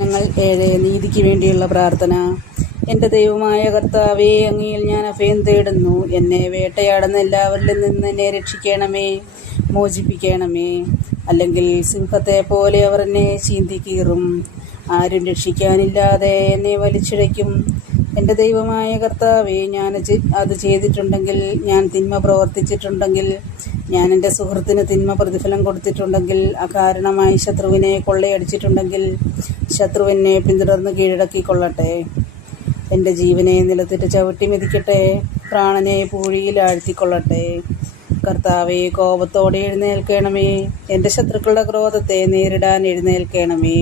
ഞങ്ങൾ 7 നീതിക്ക് വേണ്ടിയുള്ള പ്രാർത്ഥന. എൻ്റെ ദൈവമായ കർത്താവേ, അങ്ങയിൽ ഞാൻ അഭയം തേടുന്നു. എന്നെ വേട്ടയാടുന്ന എല്ലാവരിലും നിന്ന് എന്നെ രക്ഷിക്കണമേ, മോചിപ്പിക്കണമേ. അല്ലെങ്കിൽ സിംഹത്തെ പോലെ അവർ എന്നെ ചീന്തി കീറും. ആരും രക്ഷിക്കാനില്ലാതെ എന്നെ വലിച്ചിഴയ്ക്കും. എൻ്റെ ദൈവമായ കർത്താവേ, ഞാൻ അത് ചെയ്തിട്ടുണ്ടെങ്കിൽ, ഞാൻ തിന്മ പ്രവർത്തിച്ചിട്ടുണ്ടെങ്കിൽ, ഞാൻ എൻ്റെ സുഹൃത്തിന് തിന്മ പ്രതിഫലം കൊടുത്തിട്ടുണ്ടെങ്കിൽ, അകാരണമായി ശത്രുവിനെ കൊള്ളയടിച്ചിട്ടുണ്ടെങ്കിൽ, ശത്രുവിനെ പിന്തുടർന്ന് കീഴടക്കിക്കൊള്ളട്ടെ. എൻ്റെ ജീവനെ നിലത്തിട്ട് ചവിട്ടി മെതിക്കട്ടെ, പ്രാണനെ പൂഴിയിൽ ആഴ്ത്തിക്കൊള്ളട്ടെ. കർത്താവെ, കോപത്തോടെ എഴുന്നേൽക്കണമേ. എൻ്റെ ശത്രുക്കളുടെ ക്രോധത്തെ നേരിടാൻ എഴുന്നേൽക്കണമേ.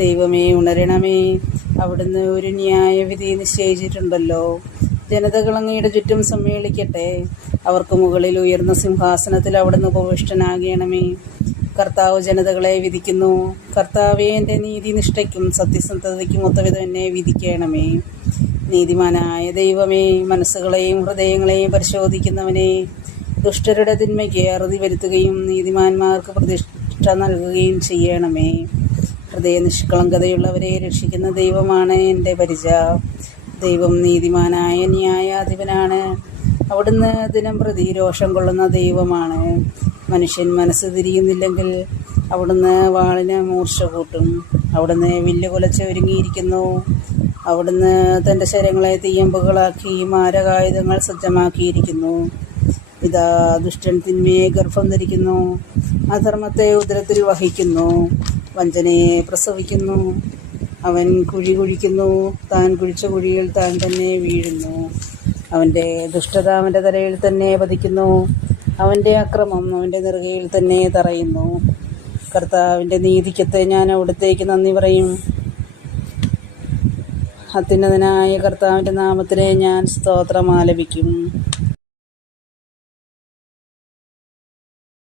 ദൈവമേ, ഉണരണമേ. അവിടുന്ന് ഒരു ന്യായവിധി നിശ്ചയിച്ചിട്ടുണ്ടല്ലോ. ജനതകൾ അങ്ങയുടെ ചുറ്റും സമ്മേളിക്കട്ടെ. അവർക്ക് മുകളിൽ ഉയർന്ന സിംഹാസനത്തിൽ അവിടുന്ന് ഉപവിഷ്ടനാകണമേ. കർത്താവ് ജനതകളെ വിധിക്കുന്നു. കർത്താവേ, എൻ്റെ നീതിനിഷ്ഠയ്ക്കും സത്യസന്ധതയ്ക്കും ഒത്തവിധം എന്നെ വിധിക്കണമേ. നീതിമാനായ ദൈവമേ, മനസ്സുകളെയും ഹൃദയങ്ങളെയും പരിശോധിക്കുന്നവനെ, ദുഷ്ടരുടെ തിന്മയ്ക്ക് അറുതി വരുത്തുകയും നീതിമാന്മാർക്ക് പ്രതിഷ്ഠ നൽകുകയും ചെയ്യണമേ. ഹൃദയ നിഷ്കളങ്കതയുള്ളവരെ രക്ഷിക്കുന്ന ദൈവമാണ് എൻ്റെ പരിച. ദൈവം നീതിമാനായ ന്യായാധിപനാണ്. അവിടുന്ന് ദിനം പ്രതി രോഷം കൊള്ളുന്ന ദൈവമാണ്. മനുഷ്യൻ മനസ്സ് തിരിയുന്നില്ലെങ്കിൽ അവിടുന്ന് വാളിന് മൂർച്ച കൂട്ടും. അവിടുന്ന് വില്ല് കുലച്ച് ഒരുങ്ങിയിരിക്കുന്നു. അവിടുന്ന് തൻ്റെ ശരങ്ങളെ തീയമ്പുകളാക്കി മാരകായുധങ്ങൾ സജ്ജമാക്കിയിരിക്കുന്നു. ഇതാ, ദുഷ്ടൻ തിന്മയെ ഗർഭം ധരിക്കുന്നു, അധർമ്മത്തെ ഉദരത്തിൽ വഹിക്കുന്നു, വഞ്ചനയെ പ്രസവിക്കുന്നു. അവൻ കുഴി കുഴിക്കുന്നു, താൻ കുഴിച്ച കുഴിയിൽ താൻ തന്നെ വീഴുന്നു. അവൻ്റെ ദുഷ്ടത അവൻ്റെ തലയിൽ തന്നെ പതിക്കുന്നു, അവൻ്റെ അക്രമം അവൻ്റെ നെറുകയിൽ തന്നെ തറയുന്നു. കർത്താവിൻ്റെ നീതിക്കത്തെ ഞാൻ അവിടുത്തേക്ക് നന്ദി പറയും. അത്യുന്നതനായ കർത്താവിൻ്റെ നാമത്തിനെ ഞാൻ സ്തോത്രം ആലപിക്കും.